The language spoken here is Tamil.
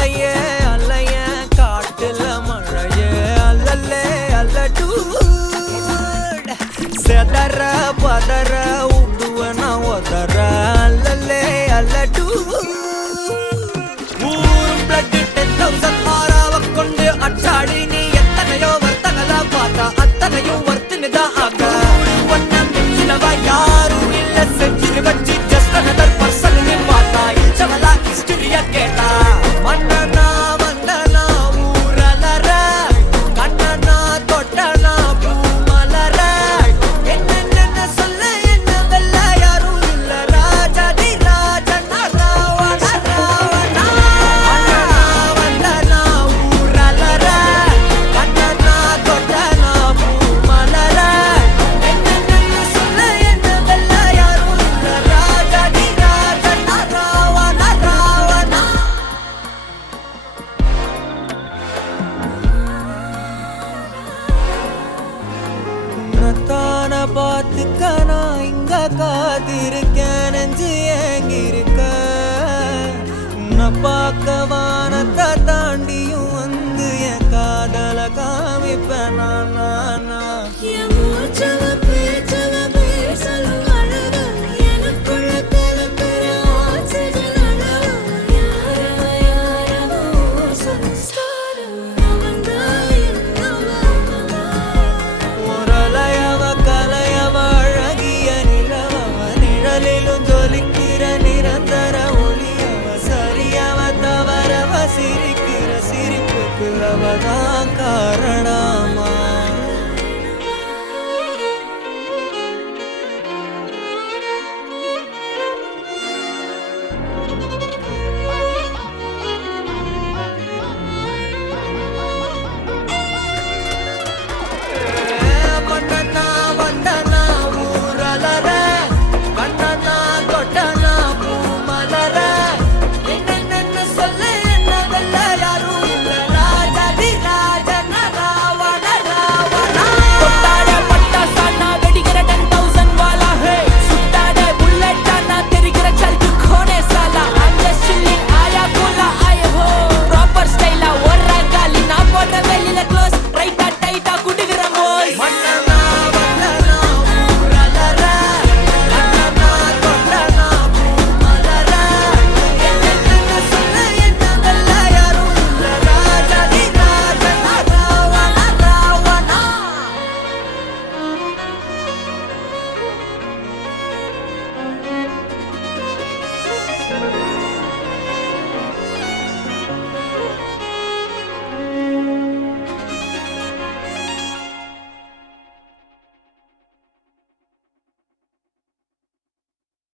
அலையே அலைய காட்டுல மழையே அல்லல்லே அல்லடூ செதற பதற உடுவன ஒதற அல்லல்லே அல்லடூ ஊரும் பிளட் 10,000 ஆறாவ கொண்டு அச்சாடி நீ எத்தனையோ வர்த்தகலா பார்த்தா அத்தனையும் வர்த்தினுதான் ஆக ஒன்ன மிஞ்சினவா யாரும் இல்ல செஞ்சிரு வச்சு ஜஸ்ட் another person நீ பார்த்தா இச்சவலா ஹிஸ்டரியா கேட்டா மன்னனா வந்தனா ஊரலற கண்ணனா தொட்டனா பூமலற என்ன சொல்ல என்ன வெல்ல யாரும் இல்ல ராஜாதி ராஜனா ராவண ராவணா மன்னனா வந்தனா ஊரலற கண்ணனா தொட்டனா பூமலற என்ன சொல்ல என்ன வெல்ல யாரும் இல்ல ராஜாதி ராஜனா ராவண ராவணா உன்னத்தான பார்த்துக்க நான் இங்க காத்திருக்கேன் நெஞ்சு ஏங்கிருக்க உன்னை பார்க்க